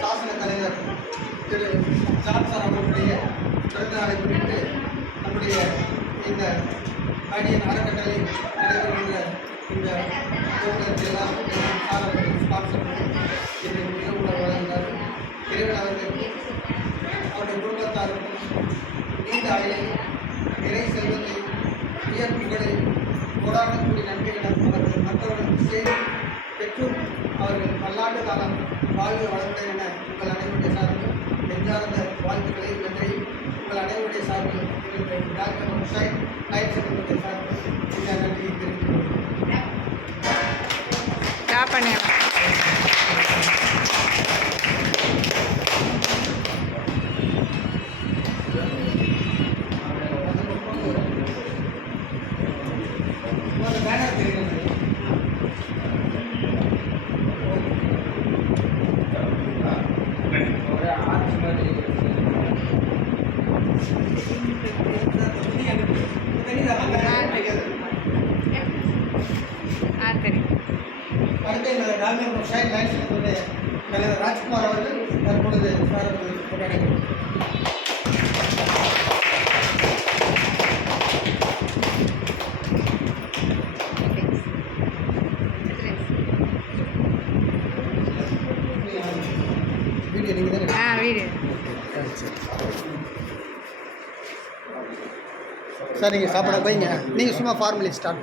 சாசன தலைவர் திரு John sir அவர்களுடைய பிறந்த நாளை முன்னிட்டு நம்முடைய இந்த பணியின் அறக்கட்டளை நடைபெறுகின்ற இந்த எல்லாம் சார் அவர்கள் ஸ்பான்சர் பண்ணி இதை மிகவும் வழங்கினார். இறைவன் அவர்கள் அவருடைய குடும்பத்தாருக்கும் நீண்ட ஆயுளை, நிறை செல்வத்தை, உயர் புகழை, கோடான கூடிய நன்மைகளை அவர்கள் மற்றவர்களுக்கு செய்து பெற்றும் அவர்கள் பல்லாண்டு காலம் வாழ்வு வளர்ந்த என உங்கள் அனைவருடைய சார்பில் நெஞ்சார்ந்த வாழ்த்துக்களை நன்றி. உங்கள் அனைவருடைய சார்பில் டாக்டர் முஷாய் நாயக் சங்கத்துடைய சார்பில் இந்த நன்றியை தெரிவித்துக் கொள்கிறேன். பேனர் தெரியுது. அடுத்த டாக்டர் முஷாய் நாயக் சங்கத்துடைய தலைவர் ராஜ்குமார் அவர்கள் தற்பொழுது சார் அவர்கள் கொண்டாடுகிறார். வீடியோ நீங்கள் தானே? வீடியோ சார் நீங்கள் சாப்பிட போய்ங்க, நீங்கள் சும்மா ஃபார்மலி ஸ்டார்ட்